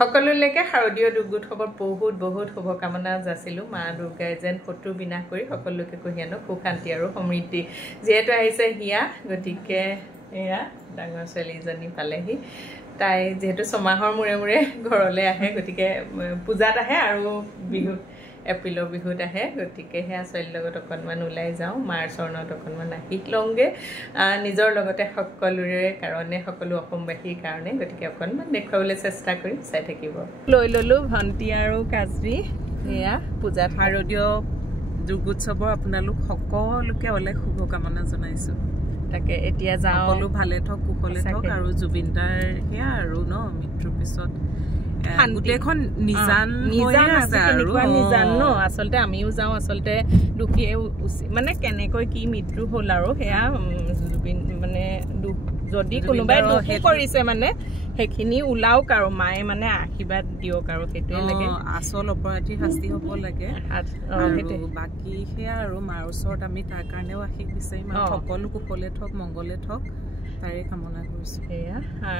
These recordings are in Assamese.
সকলোলৈকে শাৰদীয় দুৰ্গা উৎসৱৰ বহুত বহুত শুভকামনা যাচিলোঁ মা দুৰ্গাই যেন শত্ৰু বিনাশ কৰি সকলোকে কঢ়িয়ানো সুখ শান্তি আৰু সমৃদ্ধি যিহেতু আহিছে হিয়া গতিকে এয়া ডাঙৰ ছোৱালীজনী পালেহি তাই যেহেতু ছমাহৰ মূৰে মূৰে ঘৰলৈ আহে গতিকে পূজাত আহে আৰু বিহু এপ্ৰিলৰ বিহুত আহে গতিকে সেয়া ছোৱালীৰ লগত অকণমান ওলাই যাওঁ মাৰ চৰণত অকণমান আশীষ লওঁগৈ নিজৰ লগতে সকলোৰে কাৰণে সকলো অসমবাসীৰ কাৰণে গতিকে অকণমান দেখুৱাবলৈ চেষ্টা কৰিম চাই থাকিব লৈ ল'লোঁ ভণ্টি আৰু কাজৰি সেয়া পূজাত শাৰদীয় দুৰ্গোৎসৱৰ আপোনালোক সকলোকে অলেখ শুভকামনা জনাইছোঁ তাকে এতিয়া যাওঁ সকলো ভালে থক কুশলে থক আৰু জুবিনদাৰ সেয়া আৰু ন মৃত্যুৰ পিছত গোটেইখন নিজান ন আচলতে আমিও যাওঁ আচলতে দুখীয়ে মানে কেনেকৈ কি মৃত্যু হ'ল আৰু সেয়া জুবিন মানে দুখ যদি কোনোবাই দুখ কৰিছে মানে সেইখিনি ওলাওক আৰু মায়ে মানে আশীৰ্বাদ দিয়ক আৰু সেইটোৱে লাগে আচল অপৰাধীৰ শাস্তি হ'ব লাগে আৰু বাকী সেয়া আৰু মাৰ ওচৰত আমি তাৰ কাৰণেও আশীষ বিচাৰিম সকলো কুশলে থক মংগলে থক তাৰে কামনা কৰিছোঁ সেয়া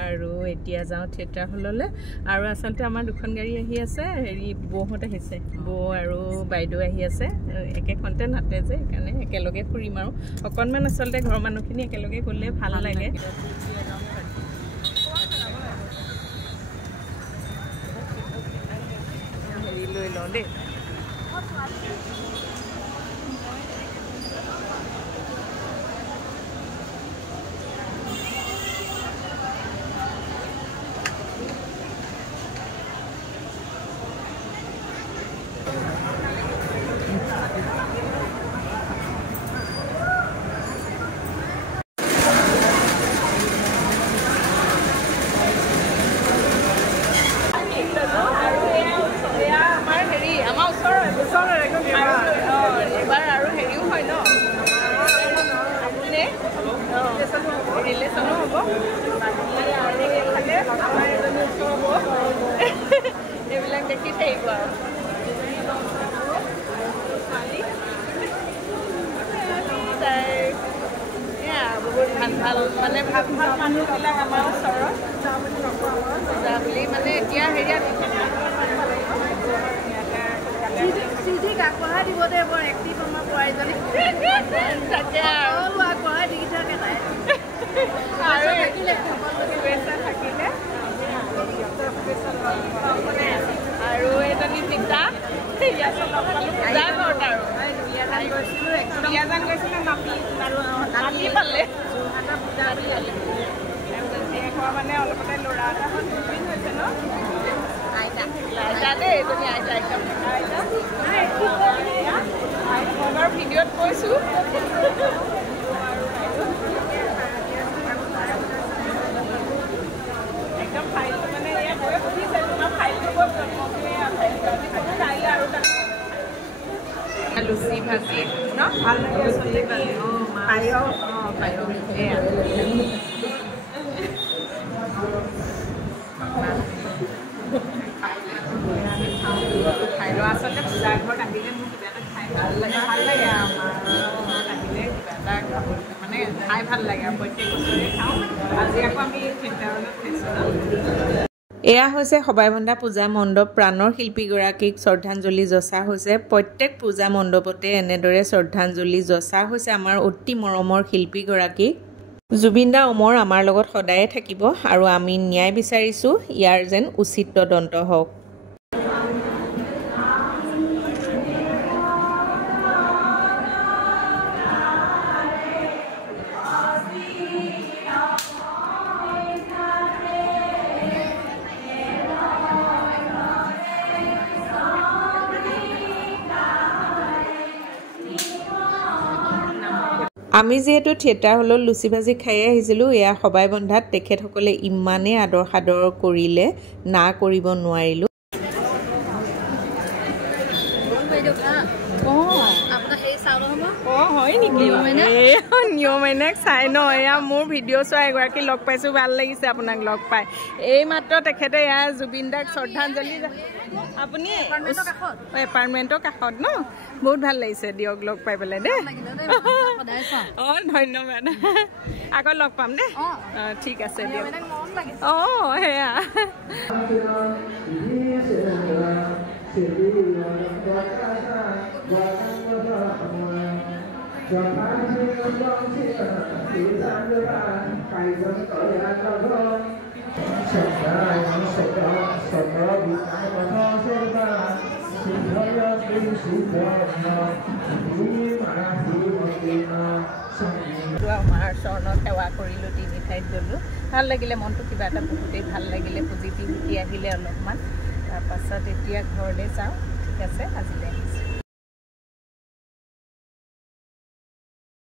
আৰু এতিয়া যাওঁ থিয়েটাৰ হললৈ আৰু আচলতে আমাৰ দুখন গাড়ী আহি আছে হেৰি বৌহঁত আহিছে বৌ আৰু বাইদেউ আহি আছে একেখনতে নাতে যে সেইকাৰণে একেলগে ফুৰিম আৰু অকণমান আচলতে ঘৰৰ মানুহখিনি একেলগে গ'লে ভাল লাগে হেৰি লৈ লওঁ দেই এইবিলাক দেখি থাকিব আৰু বহুত ভাল ভাল মানে ভাল ভাল মানুহবিলাক আমাৰ ওচৰত পূজা বুলি মানে এতিয়া হেৰিয়াত আগবঢ়াই দিব দে বৰ এক্টিভ আমাৰ বোৱাৰীজনী তাকে আৰু আগবঢ়াই দি থাকে তাই আৰু থাকিলে আৰু এজনী পিতা পূজা ঘৰত আৰু বিয়াজান গৈছিলে নাতি পালে মানে অলপতে ল'ৰা এটা হ'ল দুদিন হৈছে ন আইতা দেই এজনী আইতা একদম মই বাৰু ভিডিঅ'ত কৈছোঁ একদম ফাইলটো মানে এয়া গৈ সুধিছে তোমাৰ ফাইলটো ক'ত কাইলৈ আৰু লুচি ভাজি ন ভাল লাগে আচলতে পায়স খাই লওঁ আচলতে পূজা ঘৰত আহিলে মোৰ কিবা এটা খাই ভাল লাগে আহিলে কিবা এটা খাবলৈ মানে খাই ভাল লাগে আৰু প্ৰত্যেক বছৰে খাওঁ আজি আকৌ আমি থিয়েটাৰত খাইছোঁ এয়া হৈছে সবাইবন্ধা পূজা মণ্ডপ প্ৰাণৰ শিল্পীগৰাকীক শ্ৰদ্ধাঞ্জলি যচা হৈছে প্ৰত্যেক পূজা মণ্ডপতে এনেদৰে শ্ৰদ্ধাঞ্জলি যচা হৈছে আমাৰ অতি মৰমৰ শিল্পীগৰাকীক জুবিনদা অমৰ আমাৰ লগত সদায়ে থাকিব আৰু আমি ন্যায় বিচাৰিছোঁ ইয়াৰ যেন উচিত তদন্ত হওক আমি যিহেতু থিয়েটাৰ হলত লুচি ভাজি খাই আহিছিলোঁ এয়া সবাইবন্ধাত তেখেতসকলে ইমানেই আদৰ সাদৰ কৰিলে না কৰিব নোৱাৰিলোঁ হয় নেকি নিয়মেনেক চাই ন এয়া মোৰ ভিডিঅ' চোৱা এগৰাকী লগ পাইছোঁ ভাল লাগিছে আপোনাক লগ পাই এইমাত্ৰ তেখেতে এয়া জুবিনদাক শ্ৰদ্ধাঞ্জলি আপুনি এপাৰ্টমেণ্টৰ কাষত ন বহুত ভাল লাগিছে দিয়ক লগ পাই পেলাই দেই অঁ ধন্যবাদ আকৌ লগ পাম দেই ঠিক আছে দিয়ক সেয়া মাৰ চৰণৰ সেৱা কৰিলোঁ 3 ঠাইত গ'লোঁ ভাল লাগিলে মনটো কিবা এটা বহুতেই ভাল লাগিলে পজিটিভিটি আহিলে অলপমান তাৰপাছত এতিয়া ঘৰলৈ যাওঁ ঠিক আছে আজিলৈ আহিছোঁ